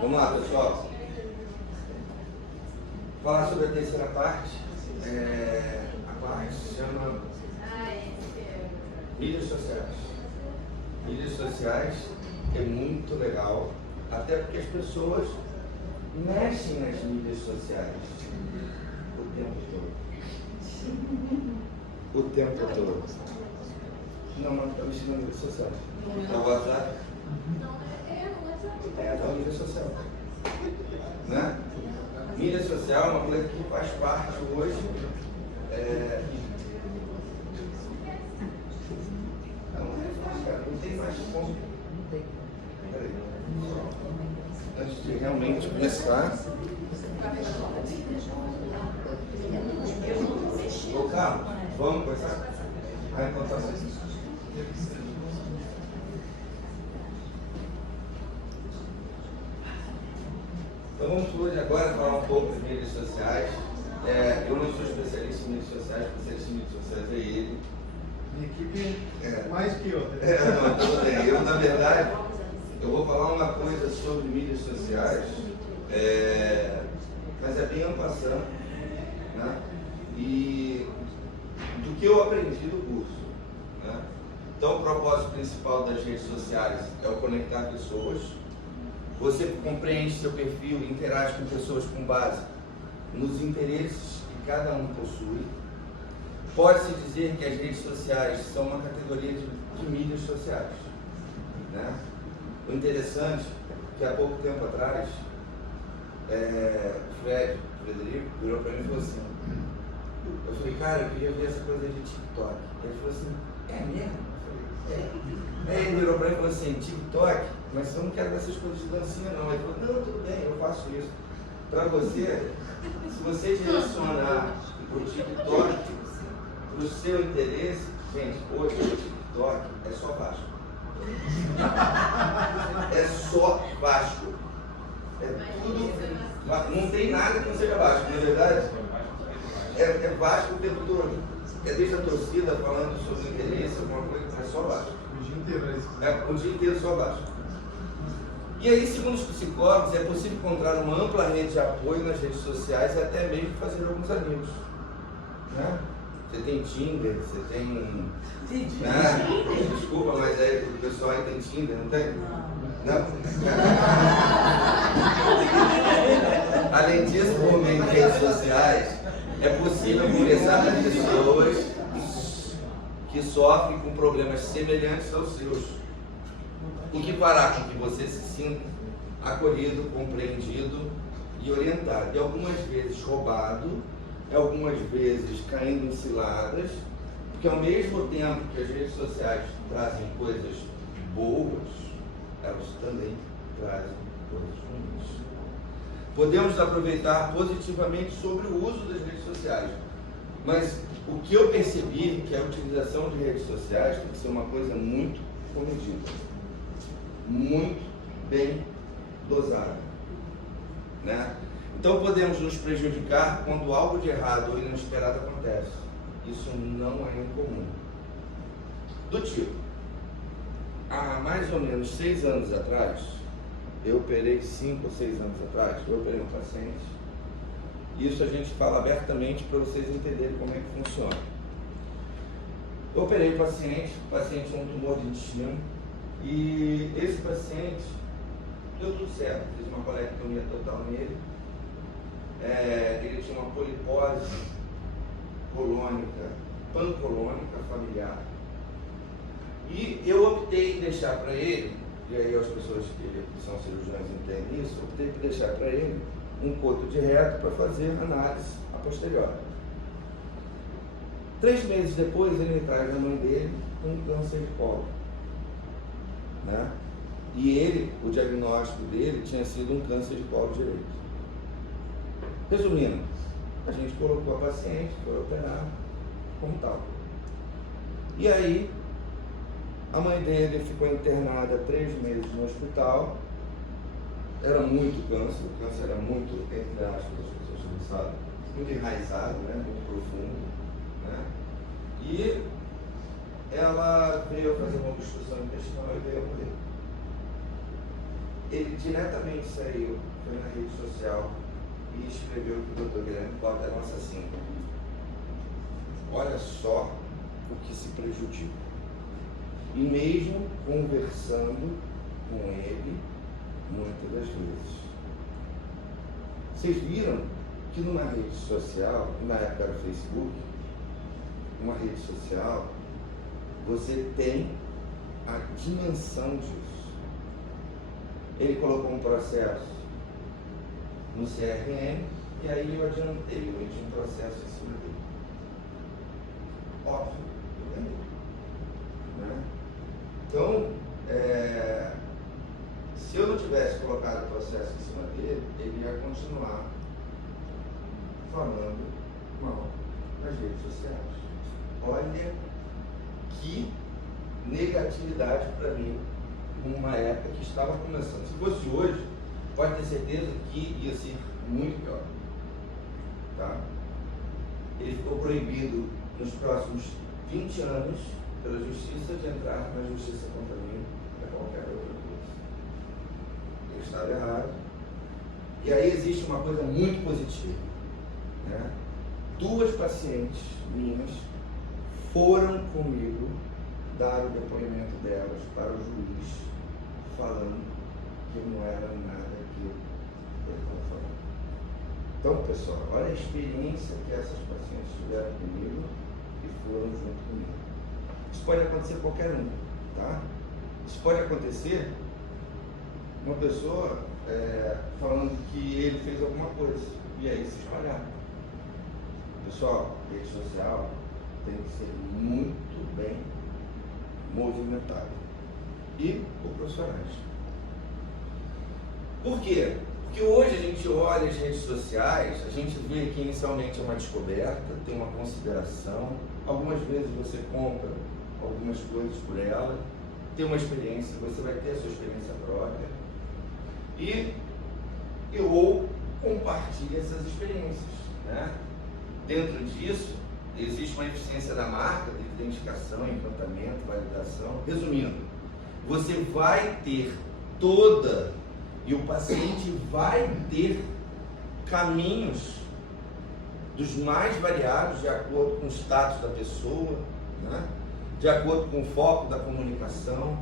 Vamos lá, pessoal. Falar sobre a terceira parte. A parte se chama mídias sociais. Mídias sociais é muito legal, até porque as pessoas mexem nas mídias sociais o tempo todo. O tempo todo. Não, mas está mexendo nas mídias sociais. É o WhatsApp? É a mídia social. Né? Mídia social é uma coisa que faz parte hoje. Não tem mais como. Peraí. Antes de realmente começar. Ô Carlos, vamos começar? Então tá assim. Então vamos hoje agora falar um pouco de mídias sociais. Eu não sou especialista em mídias sociais, especialista em mídias sociais é ele. Minha equipe mais que outra. Não, tudo bem. Eu, na verdade, eu vou falar uma coisa sobre mídias sociais, mas é bem en passant, né? E do que eu aprendi do curso. Né? Então o propósito principal das redes sociais é o conectar pessoas. Você compreende seu perfil e interage com pessoas com base nos interesses que cada um possui. Pode-se dizer que as redes sociais são uma categoria de mídias sociais. Né? O interessante é que há pouco tempo atrás, Frederico, virou para mim e falou assim, eu falei, cara, eu queria ver essa coisa de TikTok. Ele falou assim, é mesmo? Eu falei, Aí ele virou para mim e falou assim, TikTok, mas eu não quero ver essas coisas de dancinha não. Ele falou, não, tudo bem, eu faço isso. Para você, se você direcionar o TikTok para o seu interesse, gente, hoje o TikTok é só Vasco. É só Vasco. É tudo. Não tem nada que não seja Vasco, não é verdade? É Vasco o tempo todo. É desde a torcida falando sobre interesse, alguma coisa, é só Vasco. O dia inteiro é isso. O dia inteiro só Vasco. E aí, segundo os psicólogos, é possível encontrar uma ampla rede de apoio nas redes sociais e até mesmo fazer alguns amigos. Né? Você tem Tinder, você tem. Né? Desculpa, mas o pessoal aí tem Tinder, não tem? Não? Além disso, por meio de redes sociais, é possível conversar com pessoas que sofrem com problemas semelhantes aos seus. O que fará com que você se sinta acolhido, compreendido e orientado. E algumas vezes roubado, algumas vezes caindo em ciladas, porque ao mesmo tempo que as redes sociais trazem coisas boas, elas também trazem coisas ruins. Podemos aproveitar positivamente sobre o uso das redes sociais, mas o que eu percebi é que a utilização de redes sociais tem que ser uma coisa muito comedida, muito bem dosada, né? Então podemos nos prejudicar quando algo de errado ou inesperado acontece. Isso não é incomum. Do tipo, há mais ou menos 6 anos atrás, eu operei 5 ou 6 anos atrás, eu operei um paciente. Isso a gente fala abertamente para vocês entenderem como é que funciona. Eu operei o paciente tinha um tumor de intestino, e esse paciente deu tudo certo, fiz uma colectomia total nele. Ele tinha uma polipose colônica, pancolônica familiar. E eu optei em deixar para ele, e aí as pessoas que são cirurgiões entendem isso, eu optei por deixar para ele um coto de reto para fazer análise a posteriori. 3 meses depois ele traz a mãe dele com um câncer de colo. Né? E ele, o diagnóstico dele tinha sido um câncer de colo direito. Resumindo, a gente colocou a paciente, foi operar como tal. E aí, a mãe dele ficou internada 3 meses no hospital. Era muito câncer, o câncer era muito, entre aspas, as pessoas não sabem, muito enraizado, né? Muito profundo. Né? E ela veio fazer uma obstrução intestinal e veio a morrer. ele diretamente saiu, foi na rede social e escreveu que o Dr. Guilherme Cota era um assassino. Olha só o que se prejudica. E mesmo conversando com ele, muitas das vezes. Vocês viram que numa rede social, na época era Facebook, uma rede social, você tem a dimensão disso. Ele colocou um processo no CRM e aí eu adiantei, eu tinha um processo em cima dele. Óbvio, eu ganhei. Né? Então, se eu não tivesse colocado o processo em cima dele, ele ia continuar falando mal nas redes sociais. Olha que negatividade para mim, numa época que estava começando. Se fosse hoje, pode ter certeza que ia ser muito pior. Tá? Ele ficou proibido nos próximos 20 anos pela justiça de entrar na justiça contra mim para qualquer outra coisa. Ele estava errado. E aí existe uma coisa muito positiva. Né? 2 pacientes minhas foram comigo dar o depoimento delas para o juiz, falando que não era nada aquilo que ele estava falando. Então, pessoal, olha a experiência que essas pacientes tiveram comigo e foram junto comigo. Isso pode acontecer com qualquer um, tá? Isso pode acontecer uma pessoa falando que ele fez alguma coisa e aí se espalhar. Pessoal, rede social tem que ser muito bem movimentado e por profissionais. Por quê? Porque hoje a gente olha as redes sociais, a gente vê que inicialmente é uma descoberta, tem uma consideração, algumas vezes você compra algumas coisas por ela, tem uma experiência, você vai ter a sua experiência própria e eu compartilho essas experiências. Né? Dentro disso, existe uma eficiência da marca, de identificação, encantamento, validação. Resumindo, você vai ter e o paciente vai ter caminhos dos mais variados, de acordo com o status da pessoa, né? De acordo com o foco da comunicação.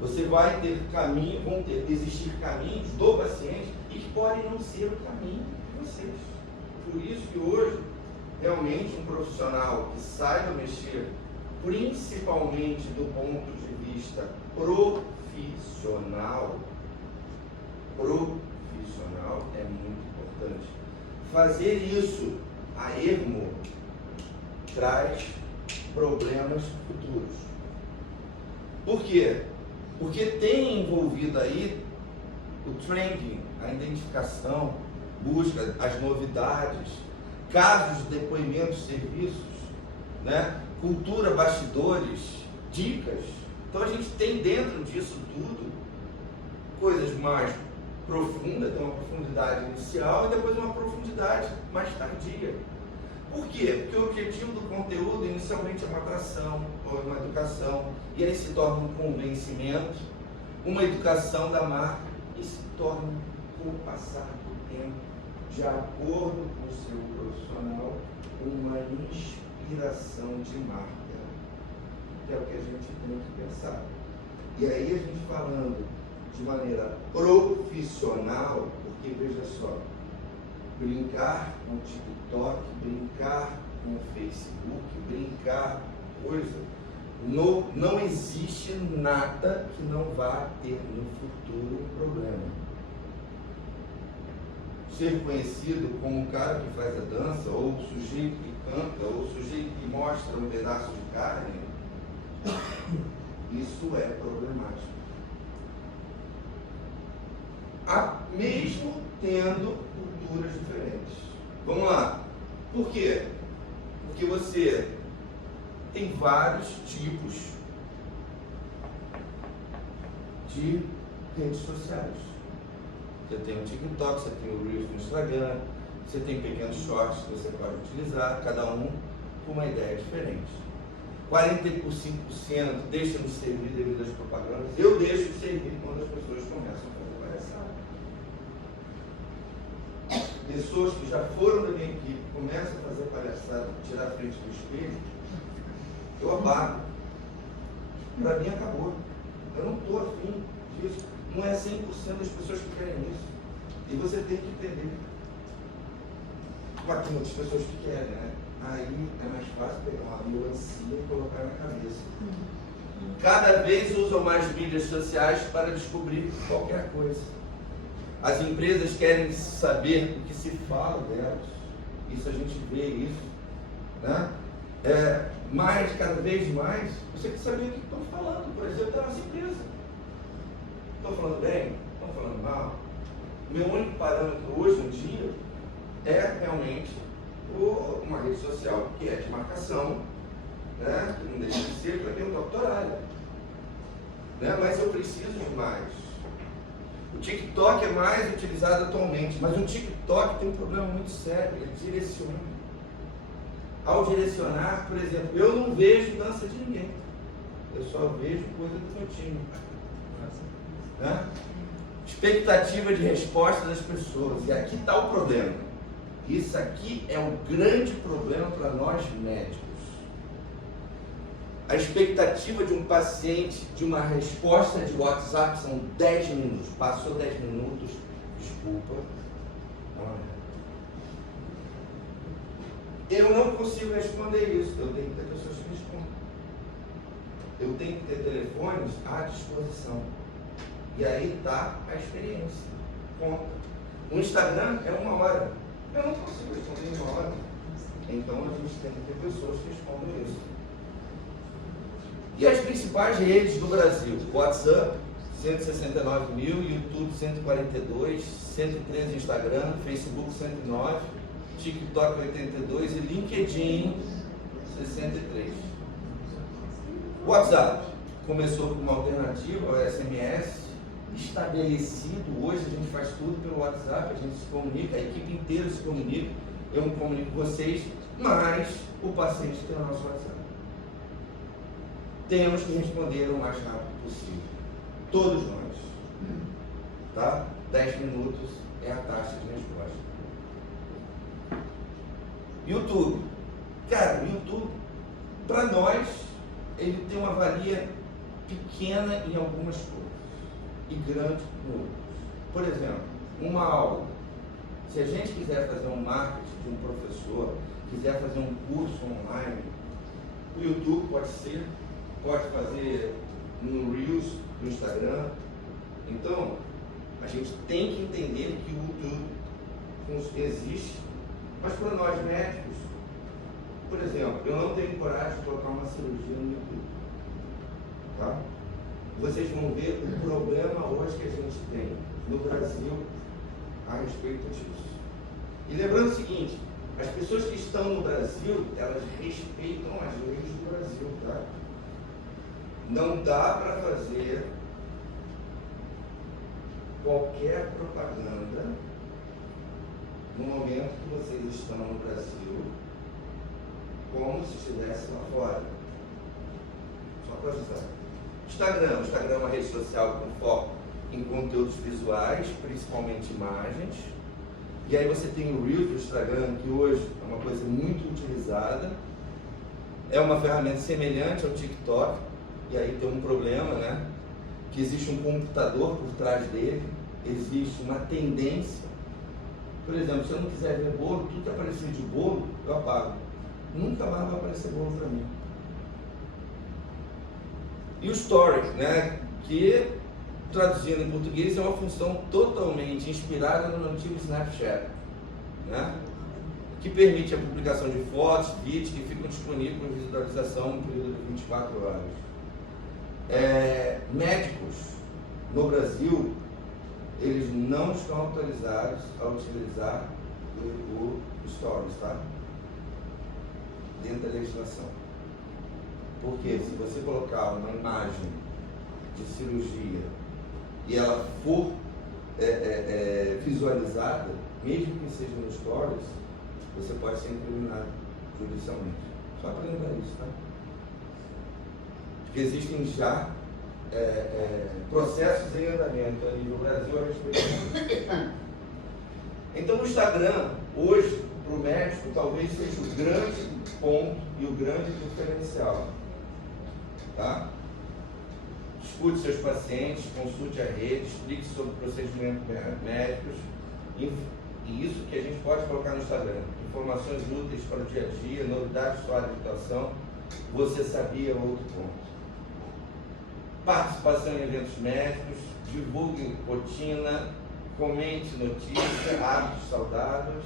Você vai ter caminho, vão existir caminhos do paciente e que podem não ser o caminho de vocês. Por isso que hoje, realmente um profissional que saiba mexer, principalmente do ponto de vista profissional é muito importante. Fazer isso a ermo traz problemas futuros. Por quê? Porque tem envolvido aí o trending, a identificação, busca as novidades, casos, depoimentos, serviços, né? Cultura, bastidores, dicas. Então a gente tem dentro disso tudo coisas mais profundas, tem uma profundidade inicial e depois uma profundidade mais tardia. Por quê? Porque o objetivo do conteúdo inicialmente é uma atração, ou uma educação, e aí se torna um convencimento, uma educação da marca, e se torna, com o passar do tempo, de acordo com o seu profissional, uma inspiração de marca, que é o que a gente tem que pensar. E aí a gente falando de maneira profissional, porque veja só, brincar com o TikTok, brincar com o Facebook, brincar com coisa, não existe nada que não vá ter no futuro um problema. Ser conhecido como o cara que faz a dança, ou o sujeito que canta, ou o sujeito que mostra um pedaço de carne, isso é problemático. Mesmo tendo culturas diferentes. Vamos lá. Por quê? Porque você tem vários tipos de redes sociais. Você tem o TikTok, você tem o Reels no Instagram, você tem pequenos shorts que você pode utilizar, cada um com uma ideia diferente. 45% deixam de servir devido às propagandas. Eu deixo de servir quando as pessoas começam a fazer. pessoas que já foram da minha equipe começam a fazer palhaçada, tirar a frente do espelho, eu apago. Para mim acabou. Eu não estou afim disso. Não é 100% das pessoas que querem isso. E você tem que entender. Mas tem muitas pessoas que querem, né? Aí é mais fácil pegar uma melancia e colocar na cabeça. Cada vez usam mais mídias sociais para descobrir qualquer coisa. As empresas querem saber o que se fala delas. Isso a gente vê isso, né? Mas cada vez mais você quer saber o que estão falando, por exemplo, da nossa empresa. Estão falando bem? Estão falando mal? O meu único parâmetro hoje em dia é realmente uma rede social que é de marcação, né? Que não deixa de ser para ter um doctorado, né? Mas eu preciso de mais. O TikTok é mais utilizado atualmente, mas o TikTok tem um problema muito sério, ele direciona. Ao direcionar, por exemplo, eu não vejo dança de ninguém, eu só vejo coisa do meu time, né? Expectativa de resposta das pessoas, e aqui está o problema. Isso aqui é um grande problema para nós médicos. A expectativa de um paciente de uma resposta de WhatsApp são 10 minutos. Passou 10 minutos, desculpa. Eu não consigo responder isso. Eu tenho que ter pessoas que respondam. Eu tenho que ter telefones à disposição. E aí está a experiência. Conta. O Instagram é 1 hora. Eu não consigo responder em 1 hora. Então a gente tem que ter pessoas que respondam isso. E as principais redes do Brasil? WhatsApp, 169 mil, YouTube 142, 113 Instagram, Facebook 109, TikTok 82 e LinkedIn 63. WhatsApp começou com uma alternativa ao SMS, estabelecido. Hoje a gente faz tudo pelo WhatsApp, a gente se comunica, a equipe inteira se comunica, eu me comunico com vocês, mas o paciente tem o nosso WhatsApp. Temos que responder o mais rápido possível. Todos nós. Tá? 10 minutos é a taxa de resposta. YouTube. Cara, o YouTube, para nós, ele tem uma valia pequena em algumas coisas e grande em outras. Por exemplo, uma aula. Se a gente quiser fazer um marketing de um professor, quiser fazer um curso online, o YouTube pode fazer no Reels, no Instagram. Então, a gente tem que entender que o YouTube existe, mas para nós médicos, por exemplo, eu não tenho coragem de colocar uma cirurgia no YouTube. Tá? Vocês vão ver o problema hoje que a gente tem no Brasil a respeito disso. E lembrando o seguinte, as pessoas que estão no Brasil, elas respeitam as leis do Brasil, tá? Não dá para fazer qualquer propaganda no momento que vocês estão no Brasil, como se estivesse lá fora. Só para avisar. O Instagram é uma rede social com foco em conteúdos visuais, principalmente imagens. E aí você tem o Reels do Instagram, que hoje é uma coisa muito utilizada. É uma ferramenta semelhante ao TikTok. E aí tem um problema, né? Que existe um computador por trás dele, existe uma tendência. Por exemplo, se eu não quiser ver bolo, tudo que aparecer de bolo, eu apago. Nunca mais vai aparecer bolo para mim. E o Stories, né? Que, traduzindo em português, é uma função totalmente inspirada no antigo Snapchat, né? Que permite a publicação de fotos, vídeos que ficam disponíveis para visualização no período de 24 horas. Médicos no Brasil, eles não estão autorizados a utilizar o Stories, tá? Dentro da legislação. Porque se você colocar uma imagem de cirurgia e ela for visualizada, mesmo que seja no Stories, você pode ser incriminado judicialmente. Só para lembrar isso, tá? Porque existem já processos em andamento a nível Brasil a respeito disso. Então o Instagram, hoje, para o médico, talvez seja o grande ponto e o grande diferencial. Tá? Escute seus pacientes, consulte a rede, explique sobre procedimentos médicos, e isso que a gente pode colocar no Instagram. Informações úteis para o dia a dia, novidades de sua habitação, você sabia outro ponto. Participação em eventos médicos, divulgue rotina, comente notícias, hábitos saudáveis,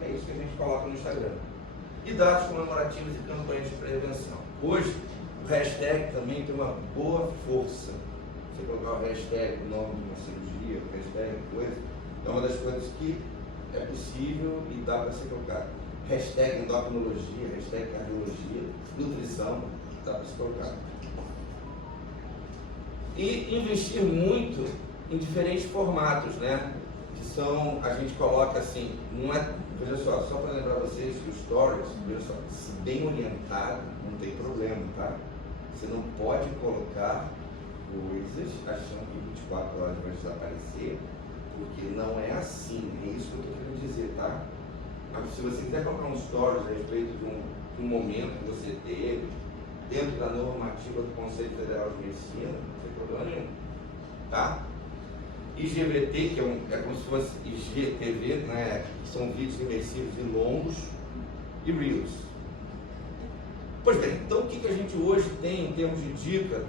é isso que a gente coloca no Instagram. E dados comemorativos e campanhas de prevenção. Hoje, o hashtag também tem uma boa força. Você colocar o hashtag, o nome de uma cirurgia, o hashtag, coisa, é uma das coisas que é possível e dá para ser colocado. Hashtag endocrinologia, hashtag cardiologia, nutrição, dá para se colocar. E investir muito em diferentes formatos, né? Que são, a gente coloca assim, não é, veja só para lembrar vocês que o Stories, veja só, se bem orientado, não tem problema, tá? Você não pode colocar coisas achando que 24 horas vai desaparecer, porque não é assim, é isso que eu estou querendo dizer, tá? Se você quiser colocar um Stories a respeito de um momento que você teve, dentro da normativa do Conselho Federal de Medicina, não tem problema nenhum, tá? IGVT, que é como se fosse IGTV, né? Que são vídeos imersivos e longos, e Reels. Pois bem, então o que a gente hoje tem em termos de dica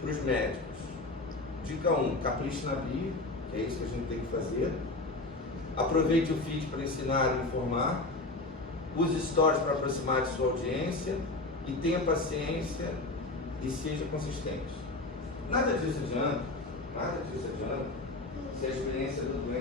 para os médicos? Dica 1, capriche na bio, que é isso que a gente tem que fazer. Aproveite o feed para ensinar e informar. Use stories para aproximar de sua audiência. E tenha paciência e seja consistente. Nada disso adianta se a experiência do doente